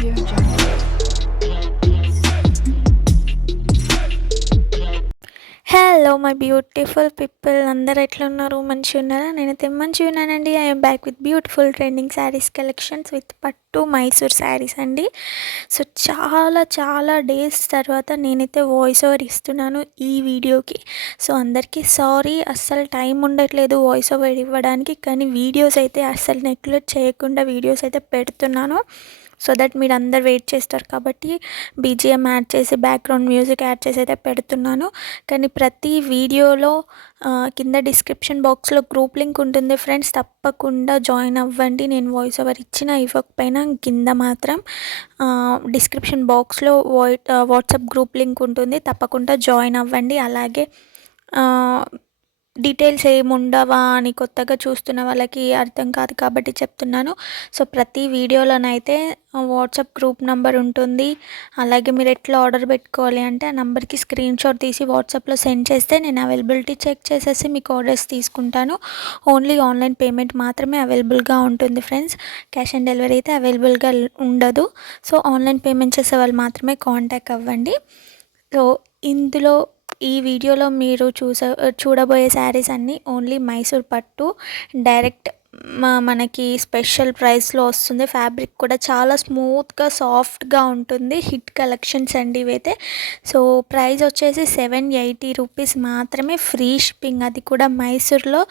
AudioJungle. Hello my beautiful people, అందరు ఎట్లా ఉన్నారు? మంచిగా ఉన్నారా? నేనైతే మంచిగా ఉన్నానండి. I'm back with beautiful trending saris collections with పట్టు మైసూర్ శారీస్ అండి. సో చాలా డేస్ తర్వాత నేనైతే వాయిస్ ఓవర్ ఇస్తున్నాను ఈ వీడియోకి. సో అందరికీ సారీ, అస్సలు టైం ఉండట్లేదు వాయిస్ ఓవర్ ఇవ్వడానికి. కానీ వీడియోస్ అయితే అస్సలు నెగ్లెక్ట్ చేయకుండా వీడియోస్ అయితే పెడుతున్నాను. సో దట్ మీరు అందరు వెయిట్ చేస్తారు కాబట్టి బీజిఎం యాడ్ చేసి బ్యాక్గ్రౌండ్ మ్యూజిక్ యాడ్ చేసి అయితే పెడుతున్నాను. కానీ ప్రతి వీడియోలో కింద డిస్క్రిప్షన్ బాక్స్లో గ్రూప్ లింక్ ఉంటుంది ఫ్రెండ్స్, తప్పకుండా జాయిన్ అవ్వండి. నేను వాయిస్ ఓవర్ ఇచ్చినా ఇవ్వకపోయినా కింద మాత్రం డిస్క్రిప్షన్ బాక్స్లో వాట్సాప్ గ్రూప్ లింక్ ఉంటుంది, తప్పకుండా జాయిన్ అవ్వండి. అలాగే డీటెయిల్స్ ఏముండవా అని కొత్తగా చూస్తున్న వాళ్ళకి అర్థం కాదు కాబట్టి చెప్తున్నాను. సో ప్రతి వీడియోలోనైతే వాట్సాప్ గ్రూప్ నెంబర్ ఉంటుంది. అలాగే మీరు ఎట్లా ఆర్డర్ పెట్టుకోవాలి అంటే ఆ నెంబర్కి స్క్రీన్ షాట్ తీసి వాట్సాప్లో సెండ్ చేస్తే నేను అవైలబిలిటీ చెక్ చేసేసి మీకు ఆర్డర్స్ తీసుకుంటాను. ఓన్లీ ఆన్లైన్ పేమెంట్ మాత్రమే అవైలబుల్గా ఉంటుంది ఫ్రెండ్స్, క్యాష్ ఆన్ డెలివరీ అయితే అవైలబుల్గా ఉండదు. సో ఆన్లైన్ పేమెంట్ చేసే వాళ్ళు మాత్రమే కాంటాక్ట్ అవ్వండి. సో ఇందులో ఈ వీడియోలో మీరు చూడబోయే శారీస్ అన్నీ ఓన్లీ మైసూర్ పట్టు డైరెక్ట్ మనకి స్పెషల్ ప్రైస్లో వస్తుంది. ఫ్యాబ్రిక్ కూడా చాలా స్మూత్గా సాఫ్ట్గా ఉంటుంది. హిట్ కలెక్షన్స్ అండి ఇవైతే. సో ప్రైస్ వచ్చేసి 780 రూపీస్ మాత్రమే, ఫ్రీ షిప్పింగ్, అది కూడా మైసూర్లో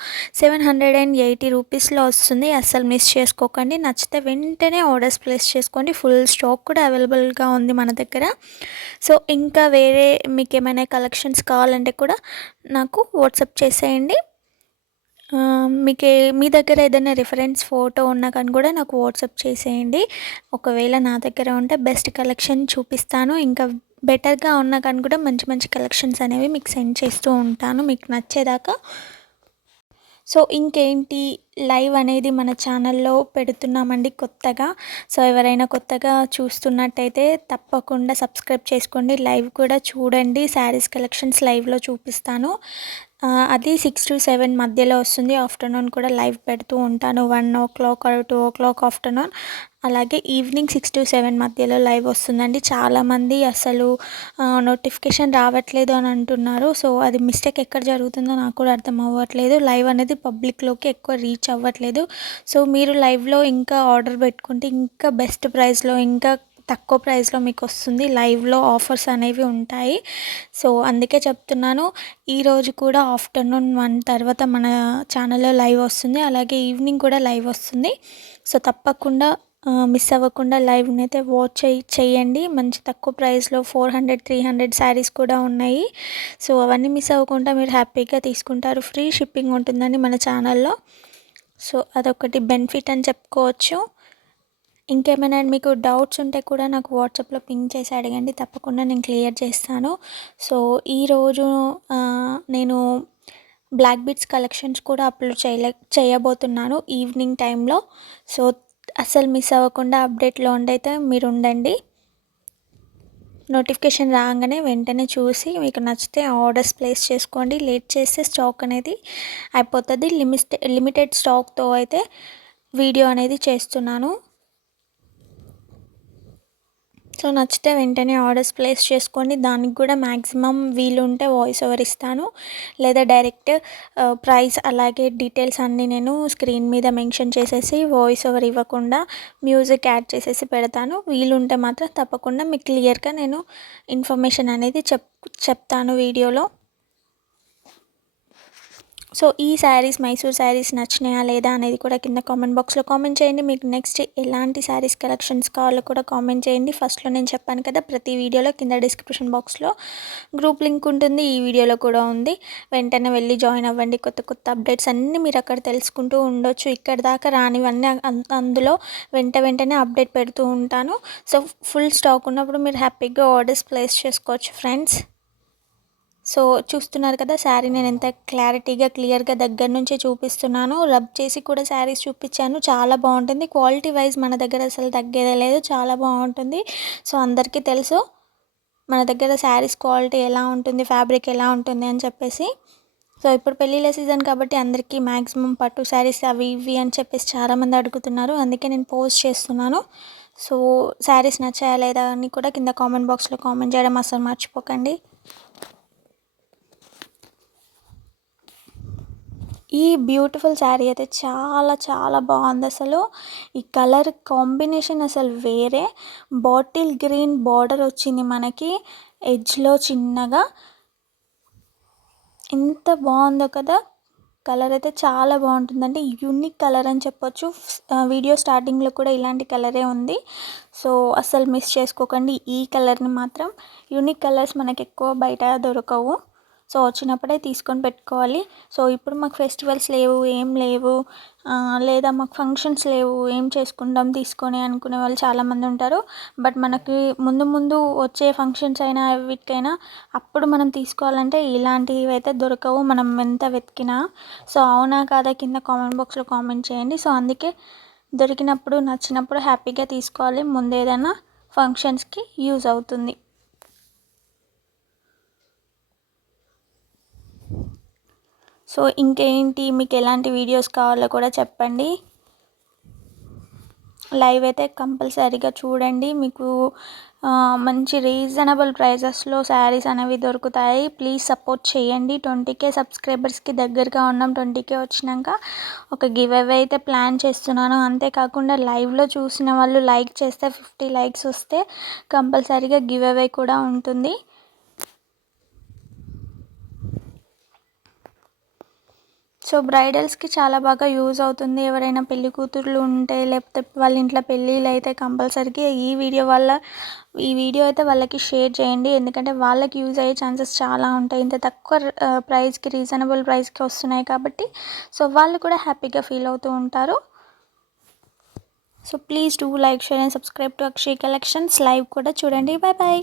780 రూపీస్లో వస్తుంది. అస్సలు మిస్ చేసుకోకండి. నచ్చితే వెంటనే ఆర్డర్స్ ప్లేస్ చేసుకోండి. ఫుల్ స్టాక్ కూడా అవైలబుల్గా ఉంది మన దగ్గర. సో ఇంకా వేరే మీకు ఏమైనా కలెక్షన్స్ కావాలంటే కూడా నాకు వాట్సాప్ చేసేయండి. మీ దగ్గర ఏదైనా రిఫరెన్స్ ఫోటో ఉన్నా కానీ కూడా నాకు వాట్సాప్ చేసేయండి. ఒకవేళ నా దగ్గర ఉంటే బెస్ట్ కలెక్షన్ చూపిస్తాను. ఇంకా బెటర్గా ఉన్నా కానీ కూడా మంచి కలెక్షన్స్ అనేవి మీకు సెండ్ చేస్తూ ఉంటాను మీకు నచ్చేదాకా. సో ఇంకేంటి, లైవ్ అనేది మన ఛానల్లో పెడుతున్నామండి కొత్తగా. సో ఎవరైనా కొత్తగా చూస్తున్నట్టయితే తప్పకుండా సబ్స్క్రైబ్ చేసుకోండి, లైవ్ కూడా చూడండి. శారీస్ కలెక్షన్స్ లైవ్లో చూపిస్తాను. అది 6 to 7 మధ్యలో వస్తుంది. ఆఫ్టర్నూన్ కూడా లైవ్ పెడుతూ ఉంటాను, 1 o'clock or 2 o'clock ఆఫ్టర్నూన్. అలాగే ఈవినింగ్ 6 to 7 మధ్యలో లైవ్ వస్తుందండి. చాలామంది అసలు నోటిఫికేషన్ రావట్లేదు అని అంటున్నారు. సో అది మిస్టేక్ ఎక్కడ జరుగుతుందో నాకు కూడా అర్థం అవ్వట్లేదు. లైవ్ అనేది పబ్లిక్లోకి ఎక్కువ రీచ్ అవ్వట్లేదు. సో మీరు లైవ్లో ఇంకా ఆర్డర్ పెట్టుకుంటే ఇంకా బెస్ట్ ప్రైస్లో, ఇంకా తక్కువ ప్రైస్లో మీకు వస్తుంది. లైవ్లో ఆఫర్స్ అనేవి ఉంటాయి. సో అందుకే చెప్తున్నాను. ఈరోజు కూడా ఆఫ్టర్నూన్ 1 తర్వాత మన ఛానల్లో లైవ్ వస్తుంది. అలాగే ఈవినింగ్ కూడా లైవ్ వస్తుంది. సో తప్పకుండా మిస్ అవ్వకుండా లైవ్ని అయితే వాచ్ చేయండి. మంచి తక్కువ ప్రైస్లో 400, 300 శారీస్ కూడా ఉన్నాయి. సో అవన్నీ మిస్ అవ్వకుండా మీరు హ్యాపీగా తీసుకుంటారు. ఫ్రీ షిప్పింగ్ ఉంటుందండి మన ఛానల్లో. సో అదొకటి బెనిఫిట్ అని చెప్పుకోవచ్చు. ఇంకేమైనా మీకు డౌట్స్ ఉంటే కూడా నాకు వాట్సాప్లో పింగ్ చేసి అడగండి, తప్పకుండా నేను క్లియర్ చేస్తాను. సో ఈరోజు నేను బ్లాక్ బీడ్స్ కలెక్షన్స్ కూడా అప్లోడ్ చేయబోతున్నాను ఈవినింగ్ టైంలో. సో అస్సలు మిస్ అవ్వకుండా అప్డేట్లో ఉండైతే మీరు ఉండండి. నోటిఫికేషన్ రాగానే వెంటనే చూసి మీకు నచ్చితే ఆర్డర్స్ ప్లేస్ చేసుకోండి. లేట్ చేస్తే స్టాక్ అనేది అయిపోతుంది. లిమిటెడ్ స్టాక్తో అయితే వీడియో అనేది చేస్తున్నాను. సో నచ్చితే వెంటనే ఆర్డర్స్ ప్లేస్ చేసుకోండి. దానికి కూడా మ్యాక్సిమం వీలుంటే వాయిస్ ఓవర్ ఇస్తాను, లేదా డైరెక్ట్ ప్రైస్ అలాగే డీటెయిల్స్ అన్నీ నేను స్క్రీన్ మీద మెన్షన్ చేసేసి వాయిస్ ఓవర్ ఇవ్వకుండా మ్యూజిక్ యాడ్ చేసేసి పెడతాను. వీలుంటే మాత్రం తప్పకుండా మీకు క్లియర్గా నేను ఇన్ఫర్మేషన్ అనేది చెప్తాను వీడియోలో. సో ఈ శారీస్, మైసూర్ శారీస్ నచ్చినాయా లేదా అనేది కూడా కింద కామెంట్ బాక్స్లో కామెంట్ చేయండి. మీకు నెక్స్ట్ ఎలాంటి శారీస్ కలెక్షన్స్ కావాలో కూడా కామెంట్ చేయండి. ఫస్ట్లో నేను చెప్పాను కదా, ప్రతి వీడియోలో కింద డిస్క్రిప్షన్ బాక్స్లో గ్రూప్ లింక్ ఉంటుంది, ఈ వీడియోలో కూడా ఉంది. వెంటనే వెళ్ళి జాయిన్ అవ్వండి. కొత్త అప్డేట్స్ అన్నీ మీరు అక్కడ తెలుసుకుంటూ ఉండొచ్చు. ఇక్కడ దాకా రానివన్నీ అందులో వెంటనే అప్డేట్ పెడుతూ ఉంటాను. సో ఫుల్ స్టాక్ ఉన్నప్పుడు మీరు హ్యాపీగా ఆర్డర్స్ ప్లేస్ చేసుకోవచ్చు ఫ్రెండ్స్. సో చూస్తున్నారు కదా, శారీ నేను ఎంత క్లియర్గా దగ్గర నుంచి చూపిస్తున్నాను. రబ్ చేసి కూడా శారీస్ చూపించాను. చాలా బాగుంటుంది. క్వాలిటీ వైజ్ మన దగ్గర అసలు తగ్గేదే లేదు, చాలా బాగుంటుంది. సో అందరికీ తెలుసు మన దగ్గర శారీస్ క్వాలిటీ ఎలా ఉంటుంది, ఫ్యాబ్రిక్ ఎలా ఉంటుంది అని చెప్పేసి. సో ఇప్పుడు పెళ్ళిళ్ళ సీజన్ కాబట్టి అందరికీ మ్యాక్సిమం పట్టు శారీస్ అవి ఇవి అని చెప్పేసి చాలామంది అడుగుతున్నారు. అందుకే నేను పోస్ట్ చేస్తున్నాను. సో శారీస్ నచ్చాయా లేదా అని కూడా కింద కామెంట్ బాక్స్లో కామెంట్ చేయడం అస్సలు మర్చిపోకండి. ఈ బ్యూటిఫుల్ శారీ అయితే చాలా చాలా బాగుంది. అసలు ఈ కలర్ కాంబినేషన్ అసలు వేరే. బాటిల్ గ్రీన్ బార్డర్ వచ్చింది మనకి ఎడ్జ్లో చిన్నగా. ఎంత బాగుందో కదా. కలర్ అయితే చాలా బాగుంటుందండి. యూనిక్ కలర్ అని చెప్పొచ్చు. వీడియో స్టార్టింగ్లో కూడా ఇలాంటి కలరే ఉంది. సో అస్సలు మిస్ చేసుకోకండి ఈ కలర్ని మాత్రం. యూనిక్ కలర్స్ మనకి ఎక్కువ బయట దొరకవు. సో వచ్చినప్పుడే తీసుకొని పెట్టుకోవాలి. సో ఇప్పుడు మాకు ఫెస్టివల్స్ లేవు, ఏం లేవు, లేదా మాకు ఫంక్షన్స్ లేవు, ఏం చేసుకుంటాం తీసుకొని అనుకునే వాళ్ళు చాలామంది ఉంటారు. బట్ మనకి ముందు ముందు వచ్చే ఫంక్షన్స్ అయినా వీటికైనా అప్పుడు మనం తీసుకోవాలంటే ఇలాంటివి అయితే దొరకవు మనం ఎంత వెతికినా. సో అవునా కాదా కింద కామెంట్ బాక్స్లో కామెంట్ చేయండి. సో అందుకే దొరికినప్పుడు నచ్చినప్పుడు హ్యాపీగా తీసుకోవాలి. ముందు ఏదైనా ఫంక్షన్స్కి యూజ్ అవుతుంది. సో ఇంకేంటి, మీకు ఎలాంటి వీడియోస్ కావాలో కూడా చెప్పండి. లైవ్ అయితే కంపల్సరీగా చూడండి. మీకు మంచి రీజనబుల్ ప్రైజెస్లో శారీస్ అనేవి దొరుకుతాయి. ప్లీజ్ సపోర్ట్ చేయండి. 20K సబ్స్క్రైబర్స్కి దగ్గరగా ఉన్నాం. 20K వచ్చినాక ఒక గివ్ అవే అయితే ప్లాన్ చేస్తున్నాను. అంతేకాకుండా లైవ్లో చూసిన వాళ్ళు లైక్ చేస్తే 50 లైక్స్ వస్తే కంపల్సరీగా గివ్ అవే కూడా ఉంటుంది. సో బ్రైడల్స్కి చాలా బాగా యూజ్ అవుతుంది. ఎవరైనా పెళ్లి కూతుర్లు ఉంటే లేకపోతే వాళ్ళ ఇంట్లో పెళ్ళిళ్ళు అయితే కంపల్సరీగా ఈ వీడియో అయితే వాళ్ళకి షేర్ చేయండి. ఎందుకంటే వాళ్ళకి యూజ్ అయ్యే ఛాన్సెస్ చాలా ఉంటాయి. ఇంత తక్కువ ప్రైస్కి రీజనబుల్ ప్రైస్కి వస్తున్నాయి కాబట్టి సో వాళ్ళు కూడా హ్యాపీగా ఫీల్ అవుతూ ఉంటారు. So please do like, share and subscribe to Akshay collections. Live కూడా చూడండి. Bye bye.